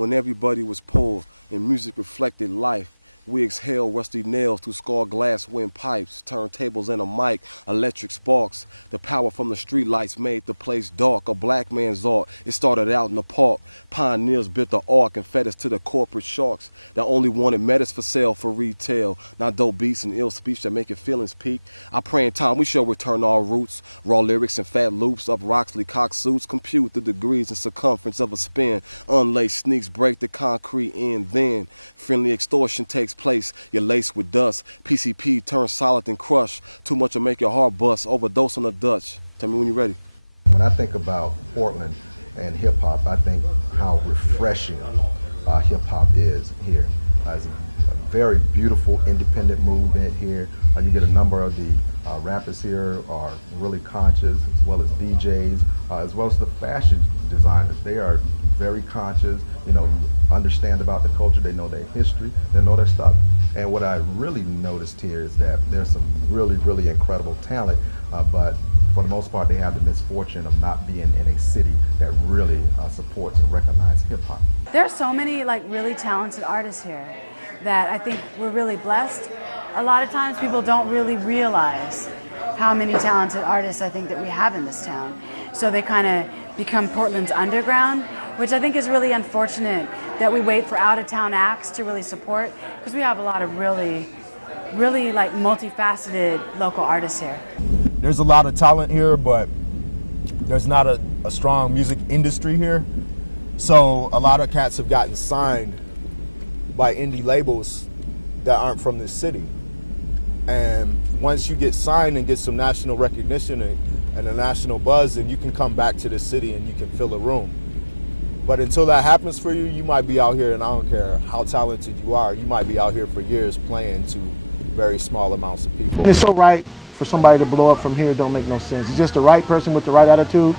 when everybody was poor and music reflected life. We exhale rusty nails through scarred glass windpipes, turntables and a mic, electric sparks. The power from the streetlights made the place dark, a black man's art. It started out in the park. Pioneers built the ark and fed us to the corporate sharks that only wanted medicine for sale for retail. Not dope beats and ill speech that make your feelings peak. I pray in time we shall return to our roots. Raw lyrics and fat loops, up Roxley cock suits, compute the degrees and circumference of a spin. Unlaced sneaks break the concrete in. Then friendly extortion takes place. You're laced with dust. PCP turns solid and crush. Too much will make your heart bust. Overdose on the Dutch. Tell me when you're ready. When I think about Portland and hip hop, I think how refreshing hip hop is here. It's a very beautiful independent movement here. You get a number of the rappers here are really conscious, as well as DJs, as well as the fashion designers. They are very conscious, understand about the culture, they know their history, they know their stuff. And what I really noticed here is that there's some really, really incredible talent, but for the most part, they have the misfortune of not being in a city that really supports and recognizes hip hop. There are so many really talented artists here that I think we're really blessed. A lot of times people don't really realize how many talented artists I think that we have in this town. So they kind of become Portland's underground, which I think is really unfortunate that we wait for out-of-town acts to really support, because we have a lot of really multifaceted local artists here. There's a lot of talent here, but there's not a strong music industry here. So a lot of cats have gotten signed by indie labels that aren't from this city. And once you get signed and get some national recognition and a national buzz, then you can come back to the city and you can fill a room. But until that happens for you, you might be out here, and I don't care how talented you are, you might be out here for years playing to very small amounts of people. It's so right for somebody to blow up from here. It don't make no sense. It's just the right person with the right attitude.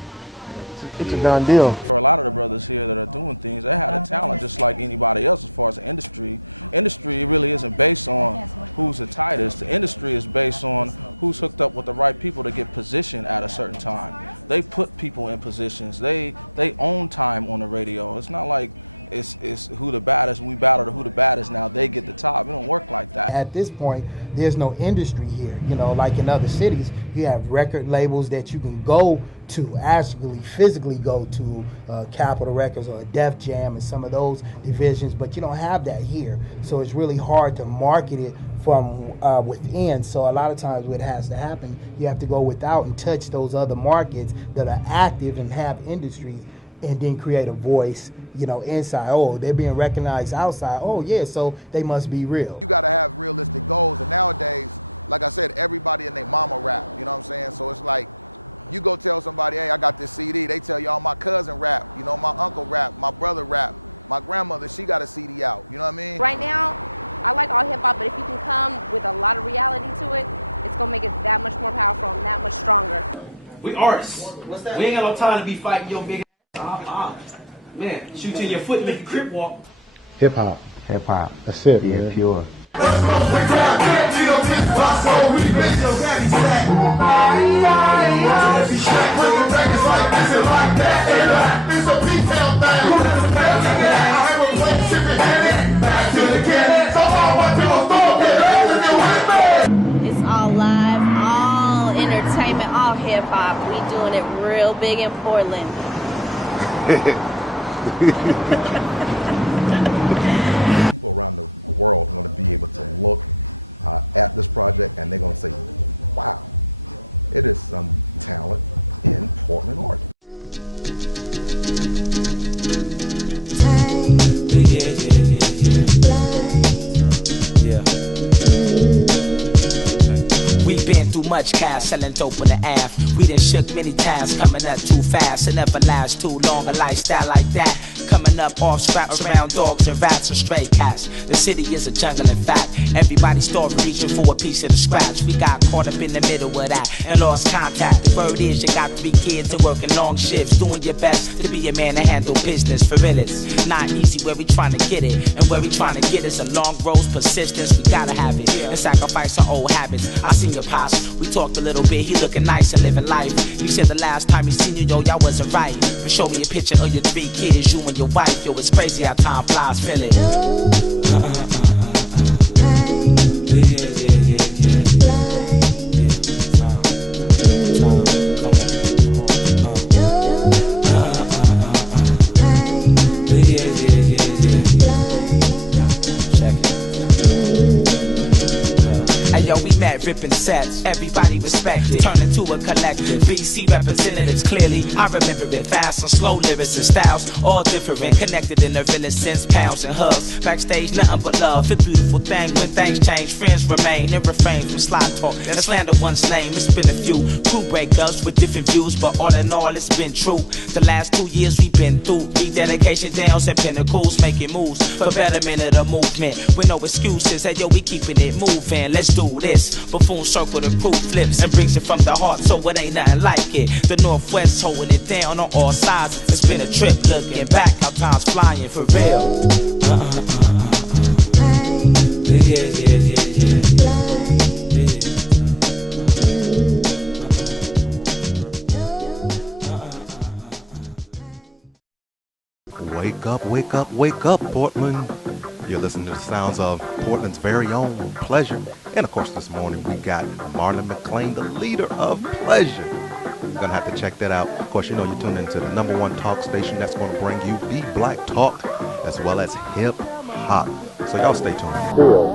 It's a done deal. For a lot of the brothers here that are doing things, they have a talent just like anybody else as far as the industry. Industry really isn't based on who's the tightest. The industry is based on who's hooked up with the right people to get positioned at a certain time. They put people in positions. They own time on the radio. It's not like it's who the baddest, we battle to who the baddest, now they get the top. It don't work like that. At this point, there's no industry here. Like in other cities, you have record labels that you can go to, actually physically go to, Capitol Records or Def Jam and some of those divisions, but you don't have that here. So it's really hard to market it from within. So a lot of times what has to happen, you have to go without and touch those other markets that are active and have industries, and then create a voice, inside. Oh, they're being recognized outside. Oh, yeah, so they must be real. You got to have realistic goals, and nowadays, like I said, everybody and their mama rap, you know what I'm saying? So it's like, you go tell somebody, hey, I got this CD. They tell y'all my cousin rap, my uncle rap, my brother rap, my grandmother, she got a CD out, you know what I mean? Right now, I like all hip hop, but if you can come with a lot of reality to it, it's gonna make it that much more powerful and that much stronger. We artists. We ain't got no time to be fighting your big ass. Man, shoot you in your foot and make you crip walk. Hip hop. That's it. Yeah, man. pure. It's all live, all entertainment, all hip hop. We doing it real big in Portland. People around the world are going to be able to look at this project and they're going to say, wow, it is some talent in Portland, Oregon. We've been through much cash, selling dope on the app. We done shook many times, coming up too fast. It never lasts too long, a lifestyle like that. Coming up off scraps around dogs and rats and stray cats. The city is a jungle in fact. Everybody started reaching for a piece of the scratch. We got caught up in the middle of that and lost contact. The word is you got 3 kids and working long shifts, doing your best to be a man to handle business. For real, it's not easy where we trying to get it, and where we trying to get is a long road, persistence. We gotta have it and sacrifice our old habits. I seen your pops We talked a little bit, he looking nice and living life. He said the last time he seen you, yo, y'all wasn't right. But show me a picture of your 3 kids, you and your wife. Yo, it's crazy how time flies, feel it. Yo, we met ripping sets, everybody respected, turned into a collective. BC representatives clearly, I remember it fast. On slow lyrics and styles, all different, connected in the realest sense, pounds and hugs. Backstage, nothing but love, a beautiful thing. When things change, friends remain and refrain from slide talk and slander one's name. It's been a few crew breakups with different views, but all in all, it's been true. The last 2 years we've been through rededication downs and pinnacles, making moves for betterment of the movement. With no excuses, hey yo, we keeping it moving. Let's do this. Buffoon circle the proof flips and brings it from the heart, so it ain't nothing like it. The Northwest holding it down on all sides. It's been a trip looking back, how time's flying for real. Wake up, wake up, wake up, Portland. You're listening to the sounds of Portland's very own Pleasure. And of course, this morning we got Marlon McClain, the leader of Pleasure. You're going to have to check that out. Of course, you know you're tuned into the #1 talk station that's going to bring you the black talk as well as hip hop. So y'all stay tuned. Still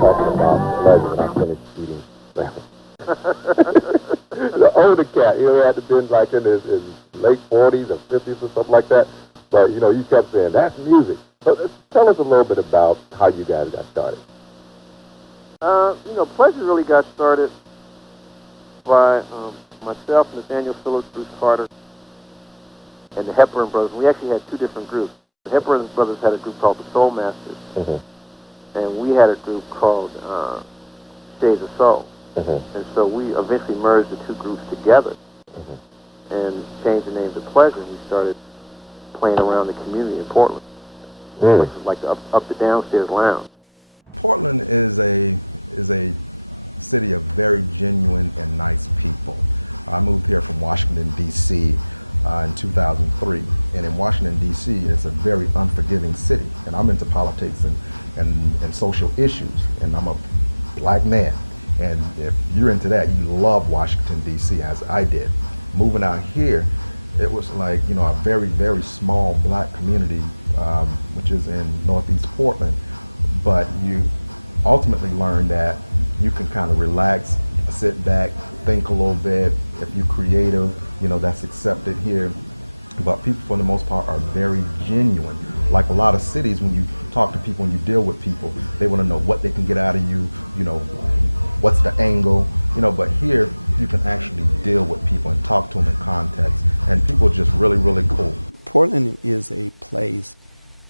talking about Pleasure when I finished eating salmon. The older cat, he had to been like in his late 40s or 50s or something like that. But, you know, you kept saying, that's music. So tell us a little bit about how you guys got started. You know, Pleasure really got started by myself, Nathaniel Phillips, Bruce Carter, and the Hepburn Brothers. We actually had 2 different groups. The Hepburn Brothers had a group called the Soul Masters, and we had a group called Shades of Soul. And so we eventually merged the 2 groups together and changed the name to Pleasure, and we started playing around the community in Portland. Which is like the up the downstairs lounge. Portland is a city of very genuine and nice people. I moved here from Washington, D.C. In 2003, and in Washington, D.C., it's a very unforgiving city, and I'm into politics and social issues, and I'm a black man, and if you're into that, you love Washington, D.C., as I did. Moving out here, it was like, you know, a very, very small black community, which is in Northeast Portland, but you ultimately learn that you can kind of relax, sit back, think a little bit. If you're creative, you know, that's accepted here. But people, for the most part, are very genuine. Like a lot of cities, when you talk to people and you deal with people, they want to know what they can get out of you, you know, what's the angle, you know, but here you can actually deal with people and talk to them in context, and people are just really, really cool. Portland is a place,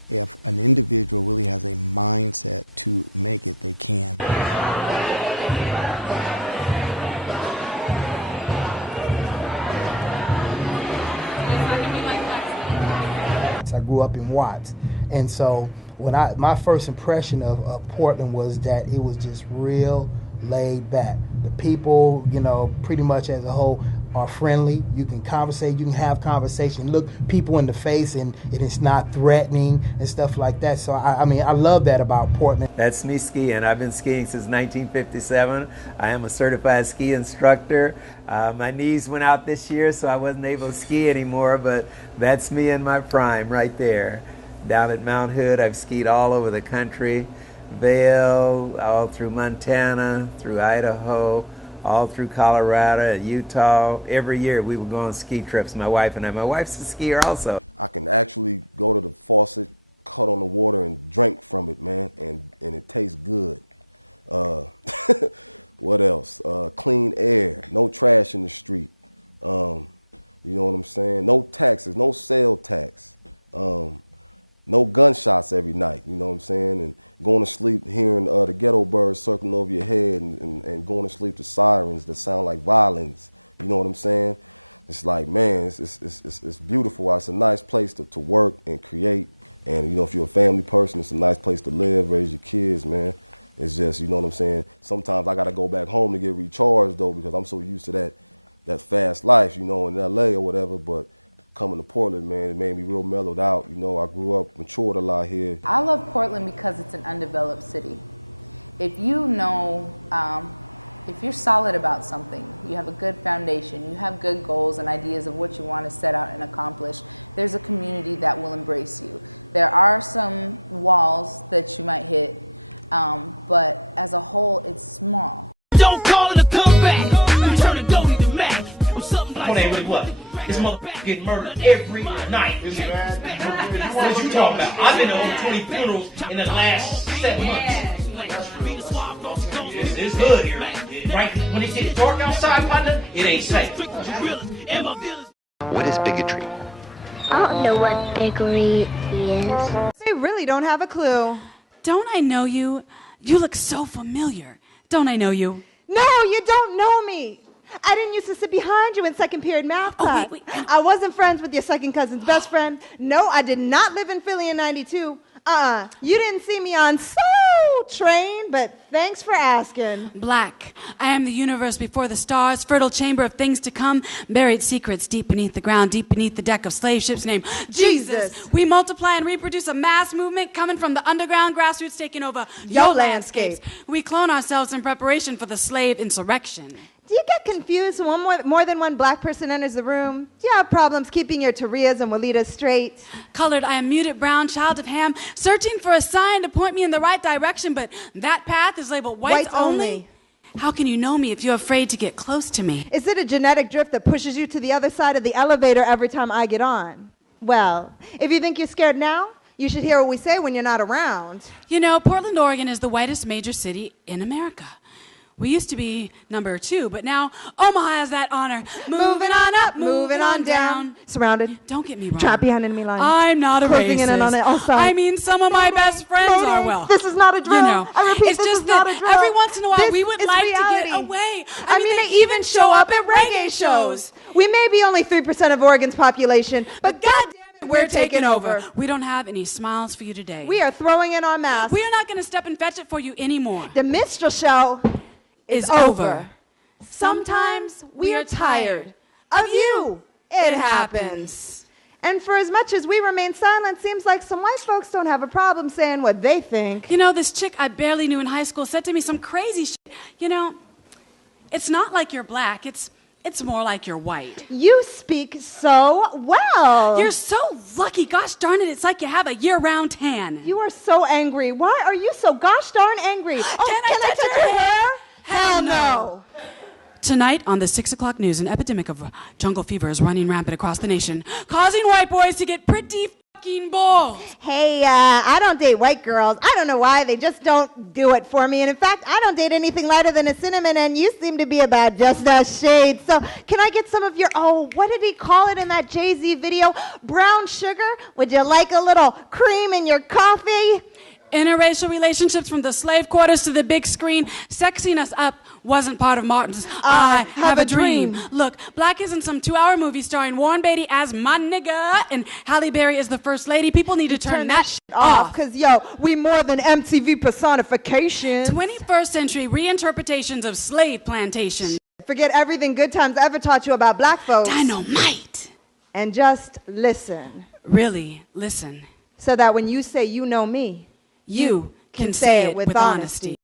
if an individual really has a mindset to make it, they can. I grew up in Watts, and so when my first impression of Portland was that it was just real laid back. The people, you know, pretty much as a whole are friendly. You can conversate, you can have conversation, look people in the face, and it's not threatening and stuff like that. So I mean, I love that about Portland. That's me skiing. I've been skiing since 1957. I am a certified ski instructor. My knees went out this year, so I wasn't able to ski anymore, but that's me in my prime right there. Down at Mount Hood, I've skied all over the country. Vail, all through Montana, through Idaho, all through Colorado, Utah. Every year we would go on ski trips, my wife and I. My wife's a skier also. I can actually go to the faucet, cut on the water, and drink from it, man, and it tastes good. What else? Clean air, no trash in the street. You know what I'm saying? No taxes, no sale tax. No gunshots every night, you know what I'm saying? And going to sleep hearing the ghetto birds circling over your head and going to sleep to sirens that sound like violins, you know what I'm saying? It's like, man, it's beautiful. It's a nice place to work and create. And, you know, if you're a family person, it's a nice place to live, raise your kids, man. It's just, you know what I'm saying? Sometimes I got to go back home to get recharged, though, because I'm so used to that fast life, you know, in L.A. or whatever. But coming to Portland, man, it made me real mellowed out. You know, I grew up, matured a lot here. I love Portland because it's an undeveloped city. If you know, if you're solid about something, you have a good foundation, you have good goals and ideas of what you want to set out and accomplish, there's a community that will embrace you. There are some walls that you might hit, but as a whole, it's small. Don't call it a comeback. Turn the goatee to Mac. I'm something like what? This motherfucker getting murdered every night. What you talking about? I've been to over 20 funerals in the last 7 months. It's good here. Right? When it gets dark outside, partner, it ain't safe. What is bigotry? I don't know what bigotry is. They really don't have a clue. Don't I know you? You look so familiar. Don't I know you? No, you don't know me. I didn't used to sit behind you in second period math class. Wait. I wasn't friends with your second cousin's best friend. No, I did not live in Philly in 92. You didn't see me on Soul Train, but thanks for asking. Black. I am the universe before the stars, fertile chamber of things to come, buried secrets deep beneath the ground, deep beneath the deck of slave ships named Jesus. We multiply and reproduce a mass movement coming from the underground grassroots taking over your landscapes. We clone ourselves in preparation for the slave insurrection. Do you get confused when more than one black person enters the room? Do you have problems keeping your Tarias and Walidas straight? Colored, I am muted brown, child of Ham, searching for a sign to point me in the right direction, but that path is labeled whites only. How can you know me if you're afraid to get close to me? Is it a genetic drift that pushes you to the other side of the elevator every time I get on? Well, if you think you're scared now, you should hear what we say when you're not around. You know, Portland, Oregon is the whitest major city in America. We used to be number 2, but now Omaha has that honor. Moving on up, moving on down. Surrounded. Don't get me wrong. Trapped behind enemy lines. I'm not a Closing racist. in on all sides. I mean, some of my best friends are, well. This is not a drill. You know, I repeat, it's this just is not that a drill. every once in a while This we would is like reality. to get away. I mean, they even show up at reggae shows. We may be only 3% of Oregon's population, but goddamn it, we're taking over. We don't have any smiles for you today. We are throwing in our masks. We are not going to step and fetch it for you anymore. The minstrel show is over. Sometimes we are tired of you. It happens. And for as much as we remain silent, seems like some white folks don't have a problem saying what they think. You know, this chick I barely knew in high school said to me some crazy shit. You know, it's not like you're black. It's more like you're white. You speak so well. You're so lucky. Gosh darn it, it's like you have a year-round tan. You are so angry. Why are you so gosh darn angry? Oh, can I touch your hair? Hell no. Tonight on the 6 o'clock news, an epidemic of jungle fever is running rampant across the nation, causing white boys to get pretty fucking bald. Hey, I don't date white girls. I don't know why. They just don't do it for me. And in fact, I don't date anything lighter than a cinnamon, and you seem to be about just a shade. So can I get some of your, what did he call it in that Jay-Z video? Brown sugar? Would you like a little cream in your coffee? Interracial relationships from the slave quarters to the big screen, sexing us up wasn't part of Martin's I Have a Dream. Look, Black isn't some 2-hour movie starring Warren Beatty as my nigga and Halle Berry as the first lady. People need to turn that shit off. Because, we more than MTV personification. 21st century reinterpretations of slave plantations. Forget everything Good Times ever taught you about black folks. Dynamite. And just listen. Really, listen. So that when you say you know me, you can say it with honesty.